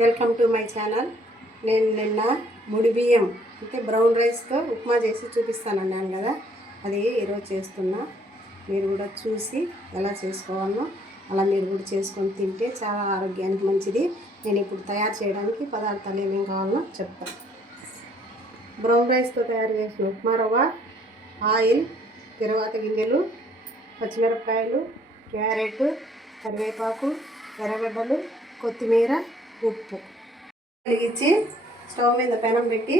Welcome to my channel. నేను నిన్న ముడి బియ్యం అంటే బ్రౌన్ రైస్తో ఉప్మా చేసి చూపిస్తానన్నాను కదా. అది ఈరోజు చేస్తున్నా మీరు కూడా చూసి ఎలా చేసుకోవాలో అలా మీరు కూడా చేసుకొని తింటే చాలా ఆరోగ్యానికి మంచిది. నేను ఇప్పుడు తయారు చేయడానికి పదార్థాలు ఏమేమి కావాలో చెప్తాను. బ్రౌన్ రైస్తో తయారు చేసిన ఉప్మా రవ్వ ఆయిల్ తర్వాత గింజలు పచ్చిమిరపకాయలు క్యారెట్ కరివేపాకు ఎర్రగడ్డలు కొత్తిమీర ఉప్పు వెలిగించి స్టవ్ మీద పెనం పెట్టి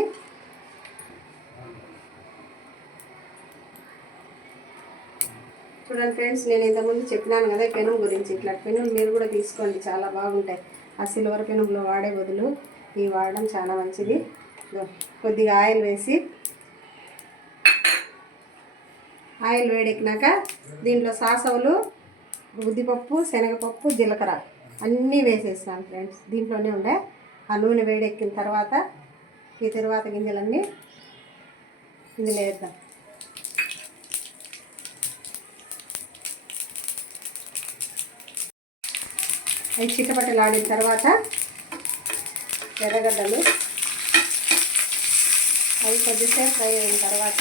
చూడండి ఫ్రెండ్స్ నేను ఇంతకుముందు చెప్పినాను కదా పెనం గురించి. ఇట్లా పెనులు మీరు కూడా తీసుకోండి చాలా బాగుంటాయి. ఆ సిల్వర్ పెనుములో వాడే బదులు ఇవి వాడడం చాలా మంచిది. కొద్దిగా ఆయిల్ వేసి ఆయిల్ వేడెక్కినాక దీంట్లో సాసవులు ఉద్దిపప్పు శనగపప్పు జీలకర్ర అన్నీ వేసేసాను ఫ్రెండ్స్. దీంట్లోనే ఉండే ఆ నూనె వేడెక్కిన తర్వాత ఈ తర్వాత గింజలన్నీ ఇందులో వేద్దాం. అవి చిట్టపట్టలాడిన తర్వాత ఎర్రగడ్డలు అవి కొద్దిసేపు ఫ్రై అయిన తర్వాత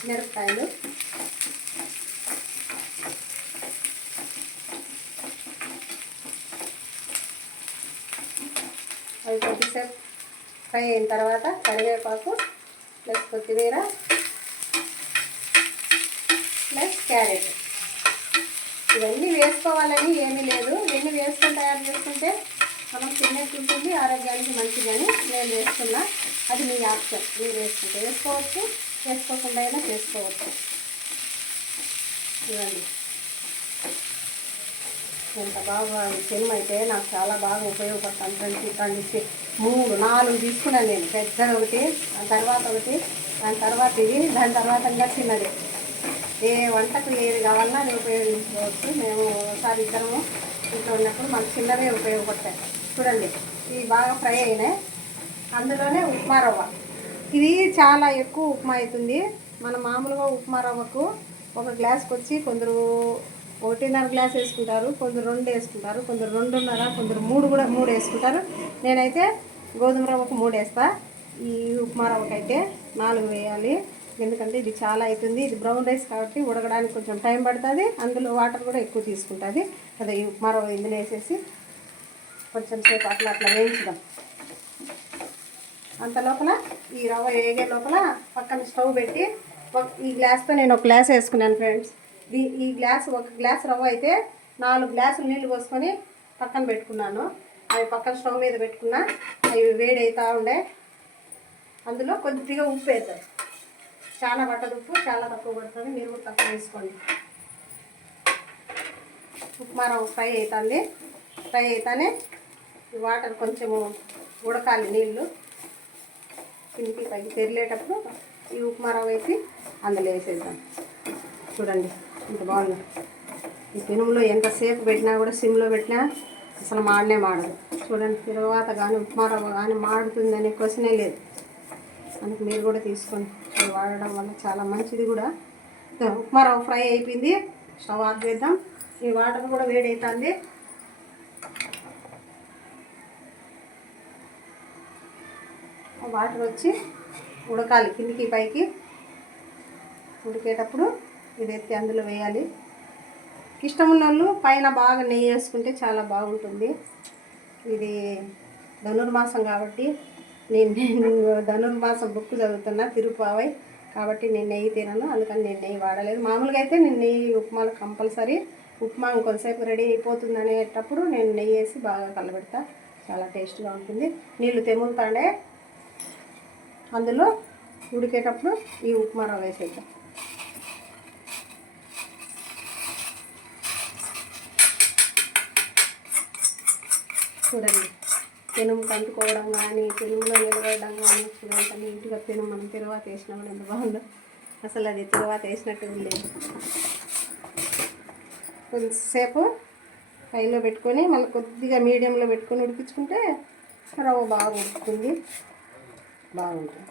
పచ్చిమిరపకాయలు అవి కొద్దిసేపు ఫ్రై అయిన తర్వాత కరివేపాకు ప్లస్ కొత్తిమీర ప్లస్ క్యారెట్. ఇవన్నీ వేసుకోవాలని ఏమీ లేదు. ఇవన్నీ వేసుకొని తయారు చేసుకుంటే మనం తినేట్టు ఉంటుంది ఆరోగ్యానికి మంచిదని నేను వేస్తున్నా. అది మీ ఆప్షన్. మీరు వేసుకుంటే వేసుకోవచ్చు. చేసుకోకుండా అయినా చేసుకోవచ్చు. ఇవ్వండి ఎంత బాగా సినిమా అయితే నాకు చాలా బాగా ఉపయోగపడుతుంది ఫ్రెండ్స్. మూడు నాలుగు తీసుకున్నాను నేను. పెద్దది ఒకటి దాని తర్వాత ఒకటి దాని తర్వాత ఇది దాని తర్వాత ఇంకా చిన్నది. ఏ వంటకు ఏది కావాలన్నా అది ఉపయోగించుకోవచ్చు. మేము ఒకసారి ఇద్దరము ఇంట్లో ఉన్నప్పుడు మాకు చిన్నవే ఉపయోగపడతాయి. చూడండి ఇవి బాగా ఫ్రై అయినాయి. అందులోనే ఉప్మా రవ్వ. ఇది చాలా ఎక్కువ ఉప్మా అవుతుంది. మన మామూలుగా ఉప్మా రవ్వకు ఒక గ్లాస్కి వచ్చి కొందరు ఒకటిన్నర గ్లాస్ వేసుకుంటారు కొందరు రెండు వేసుకుంటారు కొందరు రెండున్నర కొందరు మూడు కూడా మూడు వేసుకుంటారు. నేనైతే గోధుమ రవ్వకు మూడు వేస్తా. ఈ ఉప్మా రవ్వకైతే అయితే నాలుగు వేయాలి. ఎందుకంటే ఇది చాలా అవుతుంది. ఇది బ్రౌన్ రైస్ కాబట్టి ఉడకడానికి కొంచెం టైం పడుతుంది. అందులో వాటర్ కూడా ఎక్కువ తీసుకుంటుంది. అదే ఈ ఉప్మా రవ్వ ఇందులో వేసేసి కొంచెం సేపు అట్లా అట్లా వేయించుదాం. అంత లోపల ఈ రవ్వ వేగే లోపల పక్కన స్టవ్ పెట్టి ఒక- ఈ గ్లాస్తో నేను ఒక గ్లాస్ వేసుకున్నాను ఫ్రెండ్స్. ఈ ఈ గ్లాస్ ఒక గ్లాస్ రవ్వ అయితే నాలుగు గ్లాసులు నీళ్ళు పోసుకొని పక్కన పెట్టుకున్నాను. అవి పక్కన స్టవ్ మీద పెట్టుకున్నా అవి వేడి అవుతా ఉండే అందులో కొద్దిగా ఉప్పు వేద్దాం. చాలా పట్టదు ఉప్పు చాలా తక్కువ పడుతుంది. మీరు కూడా తక్కువ వేసుకోండి. ఉప్మా రవ్వ ఫ్రై అవుతుంది ఫ్రై అవుతానే ఈ వాటర్ కొంచెము ఉడకాలి నీళ్ళు. కిందికి పైకి తెరిలేటప్పుడు ఈ ఉప్మా రవ్వ వేసి అందులో వేసేద్దాం. చూడండి ఇంత బాగుంది. ఈ పెనుములో ఎంతసేపు పెట్టినా కూడా సిమ్లో పెట్టినా అసలు మాడనే మాడదు. చూడండి తర్వాత కానీ ఉప్మా రవ్వ కానీ మాడుతుందనే క్వశ్చనే లేదు. అందుకు మీరు కూడా తీసుకోండి. వాడడం వల్ల చాలా మంచిది కూడా. ఉప్మా రవ్వ ఫ్రై అయిపోయింది. స్టవ్ ఆఫ్ చేద్దాం. ఈ వాటర్ కూడా వేడైతుంది. వాటర్ వచ్చి ఉడకాలి కిందికి పైకి. ఉడికేటప్పుడు ఇది ఎత్తి అందులో వేయాలి. ఇష్టం ఉన్న వాళ్ళు పైన బాగా నెయ్యి వేసుకుంటే చాలా బాగుంటుంది. ఇది ధనుర్మాసం కాబట్టి నేను ధనుర్మాసం బుక్ చదువుతున్నా తిరుపావై కాబట్టి నేను నెయ్యి తినను అందుకని నేను నెయ్యి వాడలేదు. మామూలుగా అయితే నేను నెయ్యి ఉప్మాలు కంపల్సరీ. ఉప్మా ఇంకొంతసేపు రెడీ అయిపోతుంది అనేటప్పుడు నేను నెయ్యి వేసి బాగా కలబెడతా. చాలా టేస్ట్గా ఉంటుంది. నీళ్ళు తెములుతాండే అందులో ఉడికేటప్పుడు ఈ ఉప్మా రవ్వ వేసేద్దాం. చూడండి పెనుము కంటుకోవడం కానీ పెనుములో నిలబడడం కానీ చూడండి నీట్గా పెను మనం తిరువాత వేసినా కూడా ఎంత బాగుందో. అసలు అది తిరువాత వేసినట్టు లేదు. కొంచెంసేపు హైలో పెట్టుకొని మళ్ళీ కొద్దిగా మీడియంలో పెట్టుకొని ఉడికించుకుంటే రవ్వ బాగా ఉడుకుతుంది. బాగుంటుంది.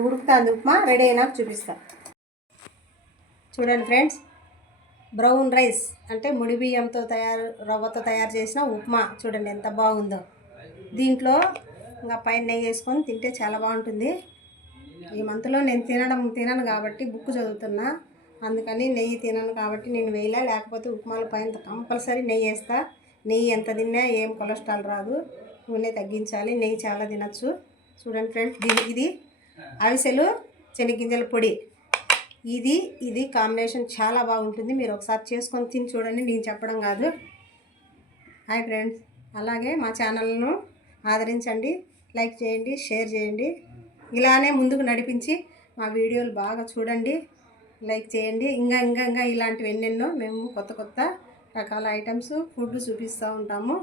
ఉడుకుతుంది ఉప్మా రెడీ అయినాక చూపిస్తాను చూడండి ఫ్రెండ్స్ బ్రౌన్ రైస్ అంటే ముడి బియ్యంతో తయారు రవ్వతో తయారు చేసిన ఉప్మా. చూడండి ఎంత బాగుందో. దీంట్లో ఇంకా పైన నెయ్యి వేసుకొని తింటే చాలా బాగుంటుంది. ఈ మంత్లో నేను తినడం తినను కాబట్టి బుక్ చదువుతున్నా. అందుకని నెయ్యి తినను కాబట్టి నేను వేయలే. లేకపోతే ఉప్మాల పైన కంపల్సరీ నెయ్యి వేస్తా. నెయ్యి ఎంత తిన్నా ఏం కొలెస్ట్రాల్ రాదు. నూనె తగ్గించాలి. నెయ్యి చాలా తినచ్చు. చూడండి ఫ్రెండ్స్ దీని ఇది అవిసెలు శనగింజల పొడి. ఇది ఇది కాంబినేషన్ చాలా బాగుంటుంది. మీరు ఒకసారి చేసుకొని తిని చూడండి. నేను చెప్పడం కాదు. హాయ్ ఫ్రెండ్స్ అలాగే మా ఛానల్ను ఆదరించండి. లైక్ చేయండి షేర్ చేయండి. ఇలానే ముందుకు నడిపించి మా వీడియోలు బాగా చూడండి. లైక్ చేయండి. ఇంకా ఇంకా ఇంకా ఇలాంటివి ఎన్నెన్నో మేము కొత్త కొత్త రకాల ఐటమ్స్ ఫుడ్ చూపిస్తూ ఉంటాము.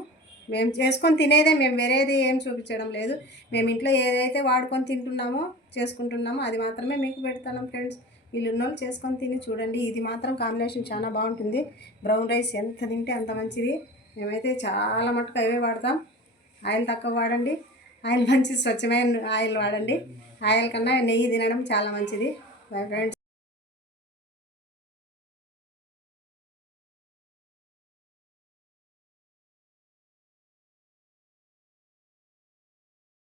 మేము చేసుకొని తినేదే మేము వేరేది ఏం చూపించడం లేదు. మేము ఇంట్లో ఏదైతే వాడుకొని తింటున్నామో చేసుకుంటున్నామో అది మాత్రమే మీకు పెడతాను ఫ్రెండ్స్. వీళ్ళు ఉన్నోళ్ళు చేసుకొని తిని చూడండి. ఇది మాత్రం కాంబినేషన్ చాలా బాగుంటుంది. బ్రౌన్ రైస్ ఎంత తింటే అంత మంచిది. మేమైతే చాలా మటుకు అవే వాడతాం. ఆయిల్ తక్కువ వాడండి. ఆయిల్ మంచి స్వచ్ఛమైన ఆయిల్ వాడండి. ఆయిల్ కన్నా నెయ్యి తినడం చాలా మంచిది. Bye friends.